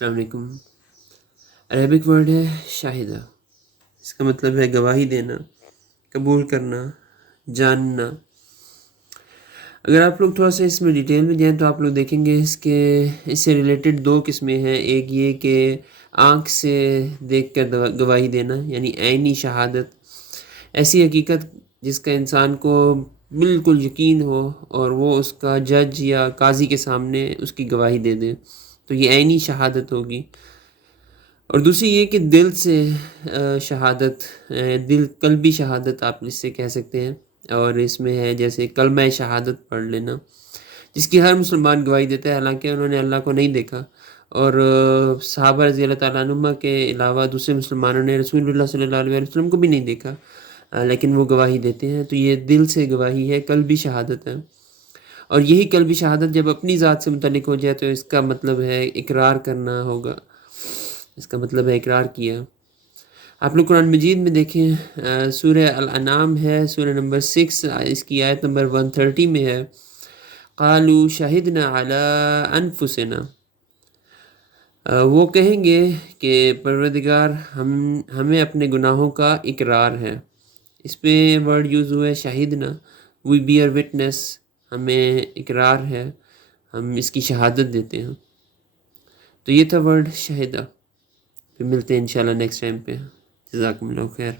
السلام علیکم۔ Arabic word ہے شاہدہ، اس کا مطلب ہے گواہی دینا، قبول کرنا، جاننا۔ اگر آپ لوگ تھوڑا سا اس میں ڈیٹیل میں جائیں تو آپ لوگ دیکھیں گے اس سے ریلیٹڈ دو قسمیں ہیں۔ ایک یہ کہ آنکھ سے دیکھ کر گواہی دینا، یعنی عینی شہادت، ایسی حقیقت جس کا انسان کو بالکل یقین ہو اور وہ اس کا جج یا قاضی کے سامنے اس کی گواہی دے دے، تو یہ عینی شہادت ہوگی۔ اور دوسری یہ کہ دل سے شہادت، قلبی شہادت آپ اس سے کہہ سکتے ہیں، اور اس میں ہے جیسے کلمہ شہادت پڑھ لینا، جس کی ہر مسلمان گواہی دیتا ہے، حالانکہ انہوں نے اللہ کو نہیں دیکھا، اور صحابہ رضی اللہ تعالیٰ عنہ کے علاوہ دوسرے مسلمانوں نے رسول اللہ صلی اللہ علیہ وسلم کو بھی نہیں دیکھا، لیکن وہ گواہی دیتے ہیں۔ تو یہ دل سے گواہی ہے، قلبی شہادت ہے۔ اور یہی قلبی شہادت جب اپنی ذات سے متعلق ہو جائے تو اس کا مطلب ہے اقرار کرنا ہوگا، اس کا مطلب ہے اقرار کیا۔ آپ لوگ قرآن مجید میں دیکھیں، سورہ الانعام ہے، سورہ نمبر 6، اس کی آیت نمبر 130 میں ہے، قالوا شہدنا علی انفسنا، وہ کہیں گے کہ پروردگار ہمیں اپنے گناہوں کا اقرار ہے۔ اس پہ ورڈ یوز ہوا ہے شہدنا، وی بیئر وٹنس، ہمیں اقرار ہے، ہم اس کی شہادت دیتے ہیں۔ تو یہ تھا ورڈ شہدہ۔ پھر ملتے ہیں انشاءاللہ نیکسٹ ٹائم پہ۔ جزاکم اللہ خیر۔